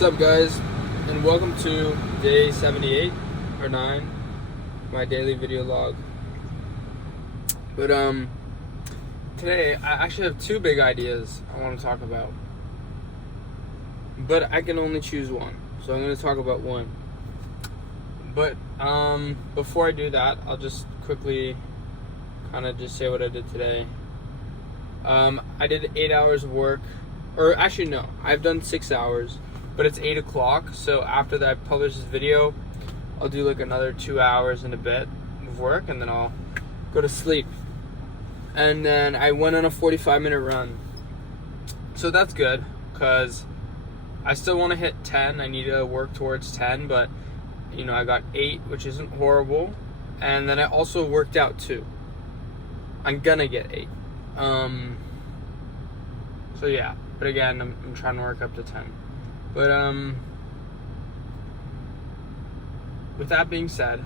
What's up, guys, and welcome to day 78 or 9, my daily video log. But today I actually have two big ideas I want to talk about, but I can only choose one, so I'm going to talk about one. But before I do that, I'll just quickly kind of just say what I did today. I did 8 hours of work, or actually no, I've done 6 hours. But it's 8 o'clock, so after that I publish this video, I'll do like another 2 hours and a bit of work, and then I'll go to sleep. And then I went on a 45-minute run. So that's good, because I still want to hit 10. I need to work towards 10, but you know, I got 8, which isn't horrible. And then I also worked out too. I'm gonna get 8. So yeah, but again, I'm trying to work up to 10. But with that being said,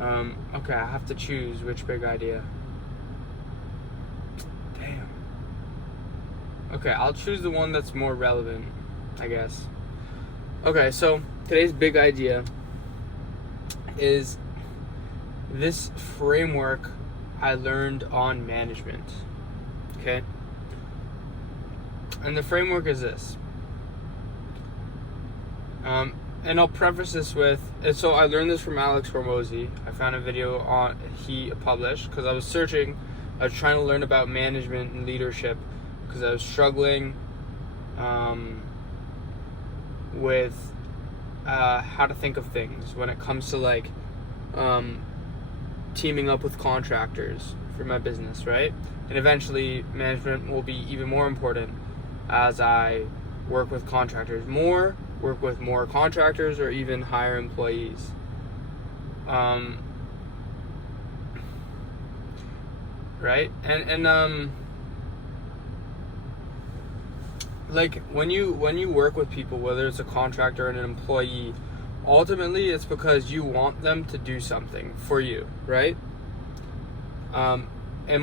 okay, I have to choose which big idea. Damn. Okay, I'll choose the one that's more relevant, I guess. Okay, so today's big idea is this framework I learned on management. Okay? And the framework is this. And I'll preface this with, so I learned this from Alex Hormozi. I found a video he published because I was searching. I was trying to learn about management and leadership because I was struggling with how to think of things when it comes to like teaming up with contractors for my business, right? And eventually management will be even more important as I work with contractors more, work with more contractors, or even hire employees. Right? And like when you work with people, whether it's a contractor and an employee, ultimately it's because you want them to do something for you, right? And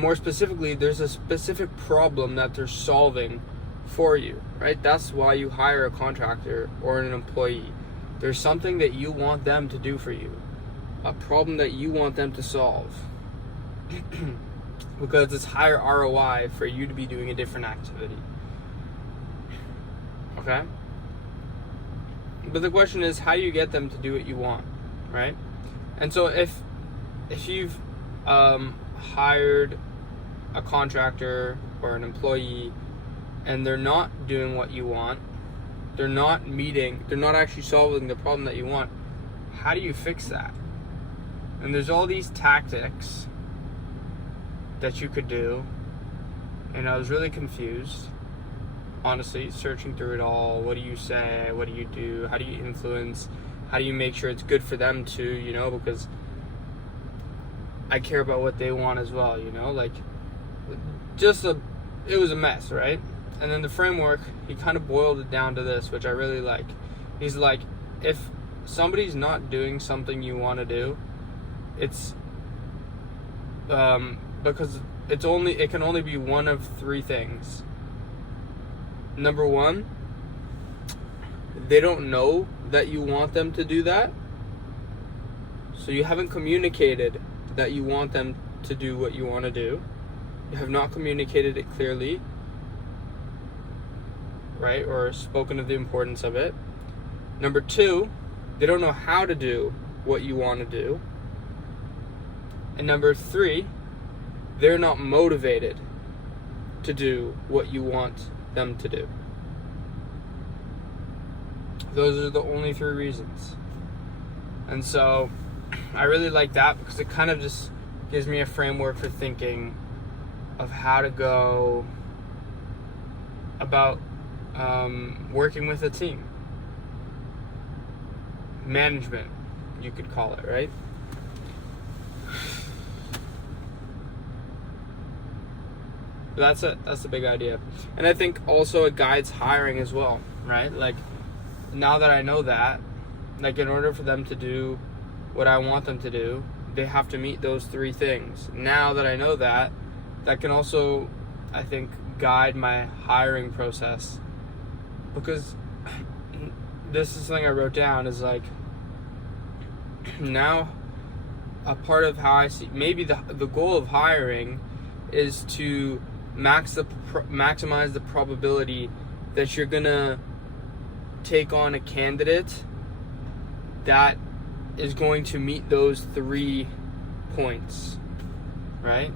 more specifically, there's a specific problem that they're solving for you, right? That's why you hire a contractor or an employee. There's something that you want them to do for you, a problem that you want them to solve, because it's higher ROI for you to be doing a different activity. Okay? But the question is, how do you get them to do what you want, right? And so if you've hired a contractor or an employee and they're not doing what you want, they're not actually solving the problem that you want, how do you fix that? And there's all these tactics that you could do, and I was really confused, honestly, searching through it all. What do you say? What do you do? How do you influence? How do you make sure it's good for them too, you know, because I care about what they want as well, you know, like it was a mess, right? And then the framework, he kind of boiled it down to this, which I really like. He's like, if somebody's not doing something you want to do, it's because it can only be one of 3 things. Number 1, they don't know that you want them to do that. So you haven't communicated that you want them to do what you want to do. You have not communicated it clearly, right? Or spoken of the importance of it. Number 2, they don't know how to do what you want to do. And number 3, they're not motivated to do what you want them to do. Those are the only 3 reasons. And so I really like that because it kind of just gives me a framework for thinking of how to go about working with a team. Management, you could call it, right? That's the big idea. And I think also it guides hiring as well, right? Like, now that I know that, like, in order for them to do what I want them to do, they have to meet those 3 things. Now that I know that, that can also, I think, guide my hiring process, because this is something I wrote down, is like, now a part of how I see, maybe the goal of hiring is to maximize the probability that you're gonna take on a candidate that is going to meet those 3 points, right?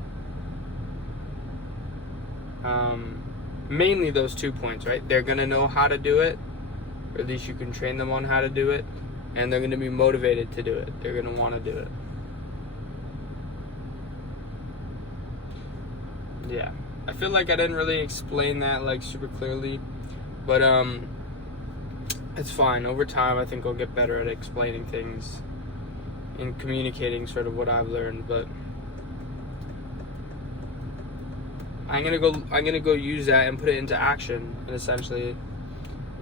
Mainly those 2 points, right? They're gonna know how to do it, or at least you can train them on how to do it, and they're gonna be motivated to do it. They're gonna want to do it. Yeah, I feel like I didn't really explain that like super clearly, but it's fine. Over time, I think I'll get better at explaining things and communicating sort of what I've learned. But I'm gonna go use that and put it into action. And essentially,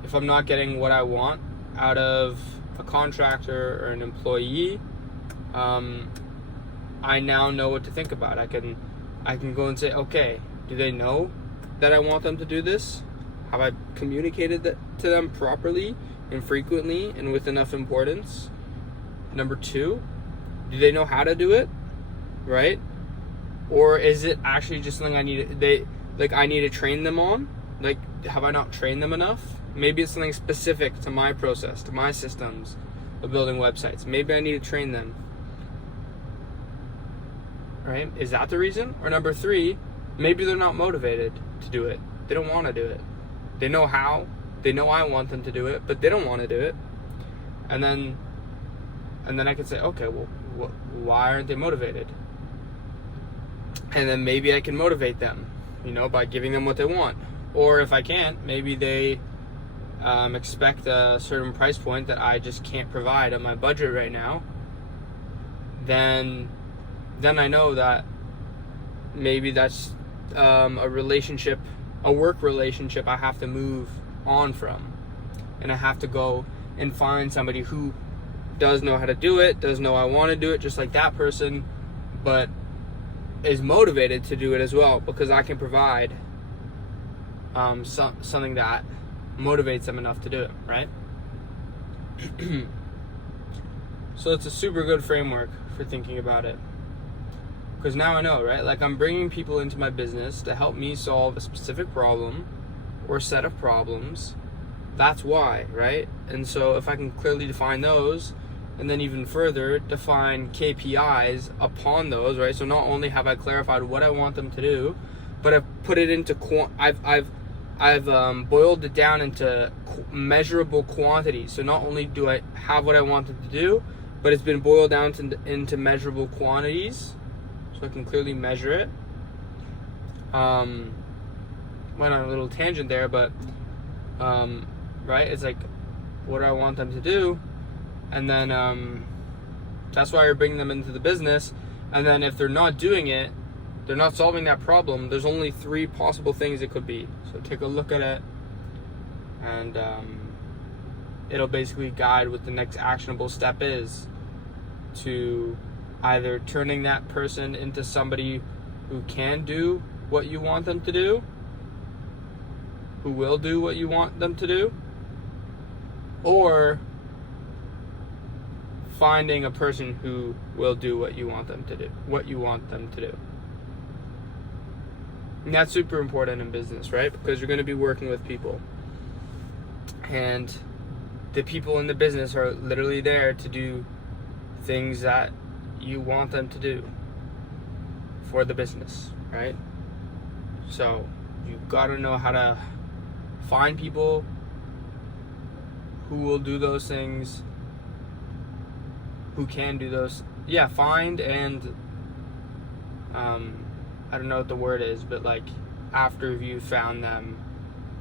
if I'm not getting what I want out of a contractor or an employee, I now know what to think about. I can go and say, okay, do they know that I want them to do this? Have I communicated that to them properly and frequently and with enough importance? Number 2, do they know how to do it? Right? Or is it actually just something I need to train them on? Like, have I not trained them enough? Maybe it's something specific to my process, to my systems of building websites. Maybe I need to train them. Right? Is that the reason? Or number 3, maybe they're not motivated to do it. They don't want to do it. They know how. They know I want them to do it, but they don't want to do it. And then I could say, okay, well, why aren't they motivated? And then maybe I can motivate them, by giving them what they want. Or if I can't, maybe they expect a certain price point that I just can't provide on my budget right now. Then I know that maybe that's a work relationship I have to move on from. And I have to go and find somebody who does know how to do it, does know I want to do it just like that person, but is motivated to do it as well, because I can provide something that motivates them enough to do it, right? So it's a super good framework for thinking about it. Because now I know, right? Like, I'm bringing people into my business to help me solve a specific problem or set of problems. That's why, right? And so if I can clearly define those, and then even further define KPIs upon those, right? So not only have I clarified what I want them to do, but I've put it into I've boiled it down into measurable quantities. So not only do I have what I want them to do, but it's been boiled down into measurable quantities, so I can clearly measure it. Went on a little tangent there, but right? It's like, what do I want them to do? And then that's why you're bringing them into the business. And then if they're not doing it, they're not solving that problem, there's only 3 possible things it could be. So take a look at it, and it'll basically guide what the next actionable step is, to either turning that person into somebody who can do what you want them to do, who will do what you want them to do, or finding a person who will do what you want them to do. And that's super important in business, right? Because you're going to be working with people. And the people in the business are literally there to do things that you want them to do for the business, right? So you've got to know how to find people who will do those things, who can do those. Yeah, find and I don't know what the word is, but like, after you've found them,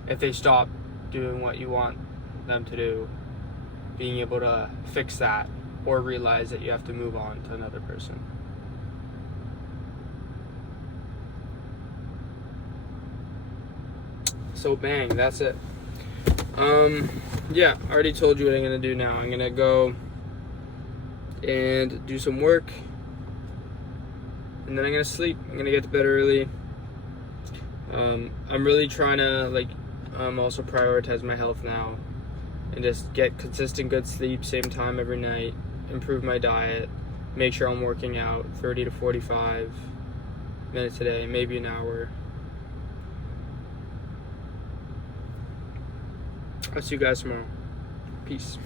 if they stop doing what you want them to do, being able to fix that or realize that you have to move on to another person. So bang, that's it. Yeah, I already told you what I'm gonna do now. I'm gonna go and do some work, and then I'm gonna sleep. I'm gonna get to bed early. I'm really trying to also prioritize my health now. and just get consistent good sleep, same time every night, improve my diet, make sure I'm working out 30 to 45 minutes a day, maybe an hour. I'll see you guys tomorrow. Peace.